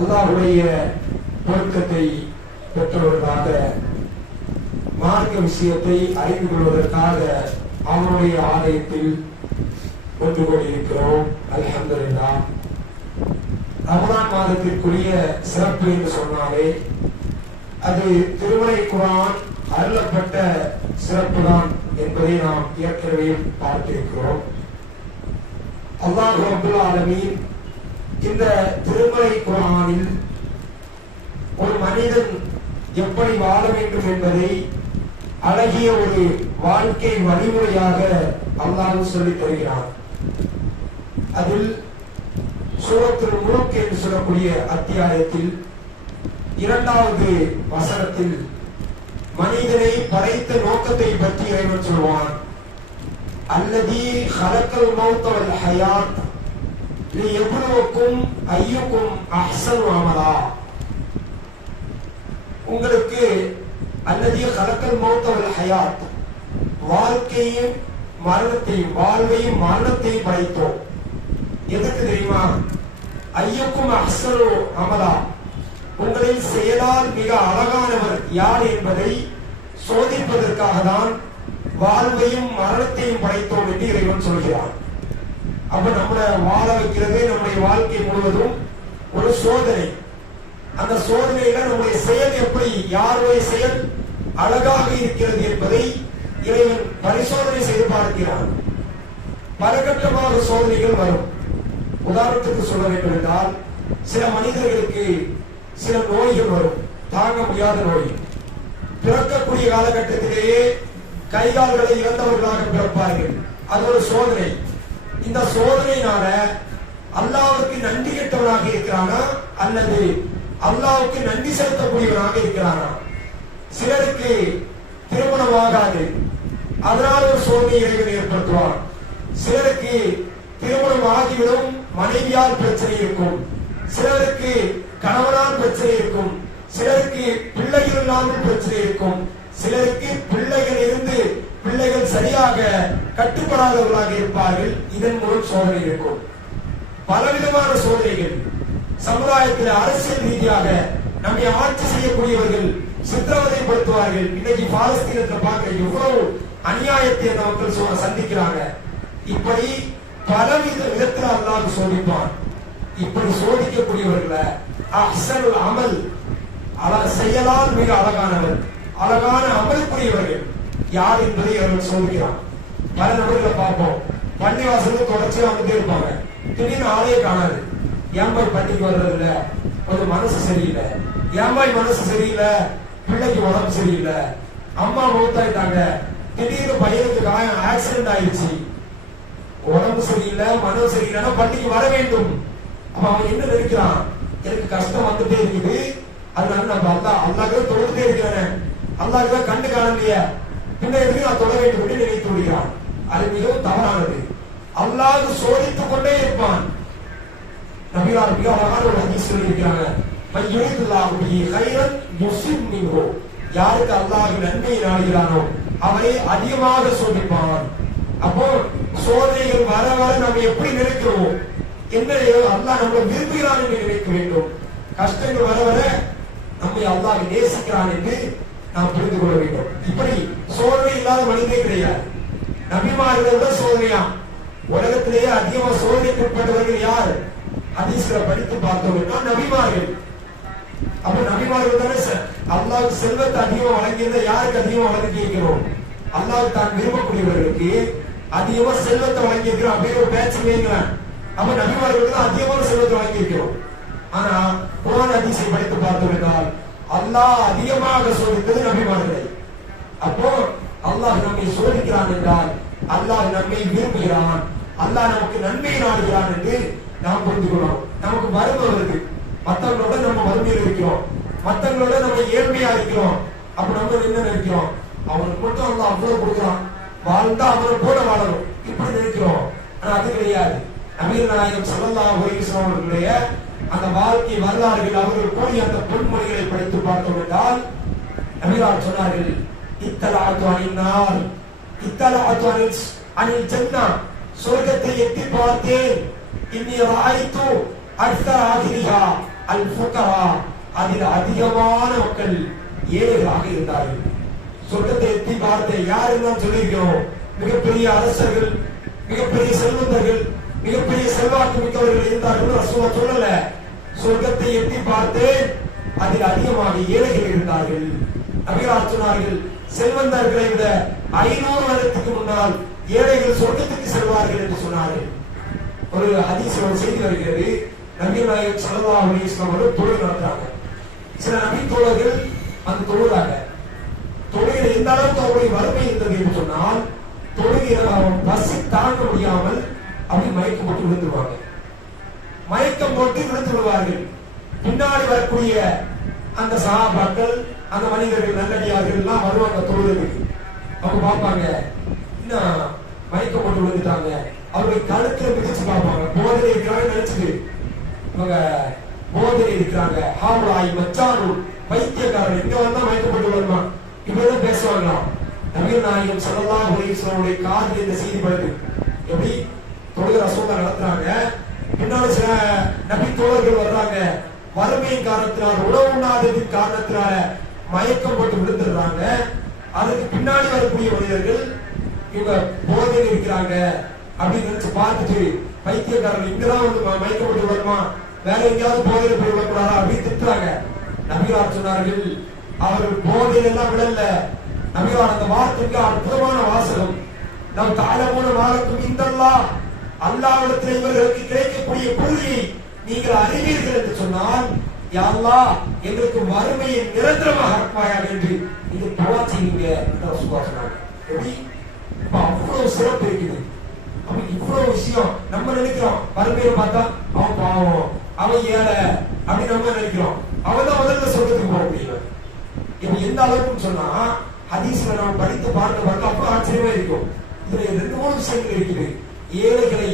அல்லாஹ்வுடைய பொருத்தத்தை பெற்றவர்களாக மார்க்க விஷயத்தை அறிந்து கொள்வதற்காக அவனுடைய ஆலயத்தில் ஒன்று கூடியிருக்கிறோம். அல்ஹம்துலில்லாஹ். ரமலான் மாதத்திற்குரிய சிறப்பு என்று சொன்னாலே அது திருமறை குர்ஆன் அருளப்பட்ட சிறப்பு தான் என்பதை நாம் ஏற்கனவே பார்த்திருக்கிறோம். அல்லாஹ் ரப்பல் ஆலமீன் இந்த திருமறை குர்ஆனில் ஒரு மனிதன் எப்படி வாழ வேண்டும் என்பதை அழகிய ஒரு வாழ்க்கை வழிமுறையாக அல்லாஹ் சொல்லித் தருகிறான். அதில் சூரத்துல் முல்க் என்று சொல்லக்கூடிய அத்தியாயத்தில் 2வது வசனத்தில் மனிதனை படைத்த நோக்கத்தை பற்றி இறைவன் சொல்வான். அல்லதி ஹலக்கல் மௌத வல் ஹயாத் லியப்லுவக்கும் அய்யுக்கும் அஹ்ஸனு அமலா. உங்களுக்கு அல்லதி ஹலக்கல் மௌத வல் ஹயாத், வாழ்க்கையும் மரணத்தையும், வாழ்வையும் மரணத்தையும் படைத்தோம். எதுக்கு தெரியுமா? ஐயக்கும் அஹ்ஸனு அமலா, உங்களின் செயலால் மிக அழகானவர் யார் என்பதை சோதிப்பதற்காக தான் வாழ்வையும் மரணத்தையும் படைத்தோம் என்று இறைவன் சொல்கிறான். அப்ப நம்மளை வாழ வைக்கிறது நம்முடைய வாழ்க்கை முழுவதும் ஒரு சோதனை. அந்த சோதனையில நம்முடைய செயல் எப்படி, யாருடைய செயல் அழகாக இருக்கிறது என்பதை இறைவன் பரிசோதனை செய்து பார்க்கிறான். பலகட்டமாக சோதனைகள் வரும். உதாரணத்துக்கு சொல்ல வேண்டும் என்றால், சில மனிதர்களுக்கு சில நோய்கள் வரும், தாங்க முடியாத நோய். பிறக்கக்கூடிய காலகட்டத்திலேயே கைகால்களை இழந்தவர்களாக பிறப்பார்கள். அது ஒரு சோதனை. இந்த சோதனையினால அல்லாஹ்வுக்கு நன்றி கெட்டவனாக இருக்கிறானா அல்லது அல்லாஹ்வுக்கு நன்றி செலுத்தக்கூடியவனாக இருக்கிறானா? சிலருக்கு திருமணம் ஆகாது, அதனால் ஒரு சோதனை இறைவன் ஏற்படுத்துவான். சிலருக்கு திருமணம் ஆகிவிடும், மனைவியால் பிரச்சனை இருக்கும். சிலருக்கு கணவனால் பிரச்சனை இருக்கும். சிலருக்கு பிள்ளைகள் இல்லாமல் பிரச்சனை இருக்கும். சிலருக்கு பிள்ளைகள் இருந்து பிள்ளைகள் சரியாக கட்டுப்படாதவர்களாக இருப்பார்கள். இதன் மூலம் சோதனை இருக்கும். பலவிதமான சோதனைகள் சமுதாயத்தில் அரசியல் ரீதியாக நம்மை ஆட்சி செய்யக்கூடியவர்கள் சித்திரவதைப்படுத்துவார்கள். இன்னைக்கு பாலஸ்தீனத்தில் பார்க்க எவ்வளவு அநியாயத்தை அந்த மக்கள் சந்திக்கிறாங்க. இப்படி பலவித விதத்தில் அல்லாஹ் சோதிப்பான். இப்படி சோதிக்கக்கூடியவர்களை அஹ்ஸனுல் அமல், செயலால் மிக அழகானவர், அழகான அமலுக்குரியவர்கள் யார் என்பதை அவர்கள் சோதிக்கிறான். பல நபர்களை பார்ப்போம், பள்ளிவாசலுக்கு தொடர்ச்சியா வந்துட்டே இருப்பாங்க. திடீர்னு ஆளையே காணாது. ஏம்பாய் பள்ளிக்கு வர்றது இல்ல, கொஞ்சம் மனசு சரியில்லை. ஏம்பாய் மனசு சரியில்லை, பிள்ளைக்கு உடம்பு சரியில்லை, அம்மா மூத்தாயிட்டாங்க, திடீர்னு பையனுக்கு காயம், ஆக்சிடென்ட் ஆயிடுச்சு, உடம்பு சரியில்லை, மனம் சரியில்லைன்னா பள்ளிக்கு வர வேண்டும். அப்ப அவன் என்ன நினைக்கிறான்? எனக்கு கஷ்டம் வந்துட்டே இருக்குது, அதனால நம்ம அல்லாஹ்வை தொழுதுட்டே இருக்கிறேன், அல்லாஹ்வை கண்டு காணலையே, பின்ன எதுக்கு நான் தொழ வேண்டும் என்று நினைத்து விடுகிறான். அது மிகவும் தவறானது. அல்லாஹ் சோதித்துக் கொண்டே இருப்பான். நபியார் மிக அழகான ஒரு ஹதீஸ் சொல்லியிருக்கிறாங்க. மய்யுரிதுல்லாஹு பிஹி கைரன் யுஸிப் மின்ஹு, யாருக்கு அல்லாஹ் நன்மையை நாடுகிறானோ அவரை அதிகமாக சோதிப்பான். அப்போ சோதனைகள் வர வர நம்ம எப்படி நினைக்கிறோம், என்ன அல்லாஹ் நம்மளை விரும்புகிறான் என்று நினைக்க வேண்டும். கஷ்டங்கள் வர வர நம்மை அல்லாஹ் நேசிக்கிறான் என்று நாம் புரிந்து கொள்ள வேண்டும். இப்படி சோதனை இல்லாத மனிதனே கிடையாது. நபிமார்களை விட சோதனையா? உலகத்திலேயே அதிகமாக சோதனைக்கு உட்பட்டவர்கள் யார்? ஹதீஸ்களை படித்து பார்த்தோம்னா நபிமார்கள். அப்ப நபிமார்கள் தானே அல்லாஹ் செல்வத்தை அதிகமா வழங்கியிருந்தா யாருக்கு அதிகமா வழங்கி இருக்கிறோம்? அல்லாஹ் தான் விரும்பக்கூடியவர்களுக்கு அதிகமா செல்வத்தை வழங்கி இருக்கிறோம் அப்படின்னு ஒரு பேச்சு வைங்களேன். அப்ப நபிமார்களுக்கு தான் அதிகமான செல்வத்தை வழங்கி இருக்கிறோம். ஆனா குர்ஆன் ஹதீஸை படித்து பார்த்தோம் என்றால் அல்லாஹ் அதிகமாக சோதித்தது நபிமார்களை. அப்போ அல்லாஹ் நம்மை சோதிக்கிறான் என்றால் அல்லாஹ் நம்மை விரும்புகிறான், அல்லாஹ் நமக்கு நன்மை நாடுகிறான் என்று நாம் புரிந்து கொள்ளணும். நமக்கு வறுமை வருது, மற்றவங்களோட நம்ம வறுமையில் இருக்கிறோம், மற்றவங்களோட நம்ம ஏழ்மையா இருக்கிறோம். அப்ப நம்ம என்ன நினைக்கிறோம்? அவனுக்கு மட்டும் அல்லாஹ் அவ்வளவு கொடுக்குறான், வாழ்ந்தா அவனை போல வாழணும் இப்படி நினைக்கிறோம். ஆனா அது கிடையாது. நபிகள் நாயகம் ஸல்லல்லாஹு அலைஹி வஸல்லம் அவர்களுடைய அந்த வாழ்க்கை வரலாறுகள், அவர்கள் கூறிய அந்த பொன்மொழிகளை படித்து பார்த்தோம் என்றால் நபிகள் சொன்னார்கள், இத்தலஅத்து அனின்னார் இத்தலஅத்து அனில் ஜன்னா, சொர்க்கத்தை எட்டி பார்த்தேன், இன்னி ராய்து அக்ஸர ஆஹிரிஹா அல் ஃபுகரா, அதில் அதிகமான மக்கள் ஏழைகளாக இருந்தார்கள். சொர்க்கத்தை எத்தி பார்த்த யார் தான் சொல்லியிருக்கிறோம்? மிகப்பெரிய அரசர்கள், மிகப்பெரிய செல்வந்தர்கள், மிகப்பெரிய செல்வாக்கு மிக்கவர்கள் இருந்தார்கள் ரசூலுல்லாஹ் சொல்லல. சொர்க்கத்தை எட்டி பார்த்து அதில் அதிகமாக ஏழைகள் இருந்தார்கள். நபிகளார் சொன்னார்கள், செல்வந்தர்களை விட 500 வருடத்துக்கு முன்னால் ஏழைகள் சொர்க்கத்துக்கு செல்வார்கள் என்று சொன்னார்கள். ஒரு ஹதீஸ் ஒரு செய்தி வருகிறது. நபிகள் நாயகம் ஸல்லல்லாஹு அலைஹி வஸல்லம் அவர்கள் தொழுகை நடத்துறாங்க. சில நபி தோழர்கள் அந்த தொழுகிறாங்க. தொழுகையில் எந்த அளவுக்கு அவருடைய வறுமை இருந்தது என்று சொன்னால், தொழுகையில் பசி தாங்க முடியாமல் அப்படி மயக்கம் போட்டு விழுந்துருவாங்க. மயக்கம் போட்டு விழுந்து விடுவார்கள். பின்னாடி வரக்கூடிய அந்த சஹாபாக்கள், அந்த மனிதர்கள், நல்லடியார்கள் எல்லாம் வருவாங்க தொழுகைக்கு. அவங்க பார்ப்பாங்க, இன்னும் மயக்கம் போட்டு விழுந்துட்டாங்க. அவருடைய கழுத்துல மிதிச்சு பார்ப்பாங்க. போதையில இருக்கிறாங்க நினைச்சிட்டு, இவங்க போதையில இருக்கிறாங்க. ஹாவுலாய் மச்சானு, பைத்தியக்காரன், இங்க வந்தா மயக்கம் போட்டு வருமா, இப்படிதான் பேசுவாங்களாம். நபிகள் நாயகம் ஸல்லல்லாஹு அலைஹி வஸல்லம் காதில் இந்த செய்தி படுது. எப்படி தொழுகை ரசூலுல்லாஹ் நடத்துறாங்க. பின்னாடி சில நபி தோழர்கள் வர்றாங்க. வறுமையின் காரணத்தினால், உணவு உண்ணாததின் காரணத்தினால மயக்கம் போட்டு விழுந்துடுறாங்க. அதுக்கு பின்னாடி வரக்கூடிய மனிதர்கள் இவங்க போதையில் இருக்கிறாங்க அப்படின்னு நினைச்சு பார்த்துட்டு, பைத்தியக்காரர்கள் இங்கதான் வந்து மயக்கம் போட்டு வருமா, வேற எங்கேயாவது போதையில போய் விடக்கூடாதா அப்படின்னு திட்டுறாங்க. நபிகளார் சொன்னார்கள், அவர்கள் போதையில எல்லாம் விடல. நபிகளார் அந்த வார்த்தைக்கு அற்புதமான வாசகம். நம் தாயமான வாழக்கும் இந்தல்லா, அல்லாஹ்விடத்தில் இவர்களுக்கு கிடைக்கக்கூடிய கூலியை நீங்கள் அறிவீர்கள் என்று சொன்னால், யா அல்லாஹ் எங்களுக்கு வறுமையை நிரந்தரமாக ஆக்குவாயாக என்று நீங்க துஆ செய்யுங்க என்று ரசூலுல்லாஹ் சொன்னாங்க. எப்படி அவ்வளவு சிறப்பு இருக்குது. அப்ப இவ்வளவு விஷயம் நம்ம நினைக்கிறோம். வறுமையை பார்த்தா அவன் பாவம், அவன் ஏழை அப்படின்னு நம்ம நினைக்கிறோம். அவன் தான் முதல்ல சொர்க்கத்துக்கு போக முடியும். இப்ப எந்த அளவுக்குன்னு சொன்னா, ஹதீஸ்ல நம்ம படித்து பார்க்க அப்ப ஆச்சரியமா இருக்கும். இதுல 2-3 விஷயங்கள் இருக்குது. ஏழைகளை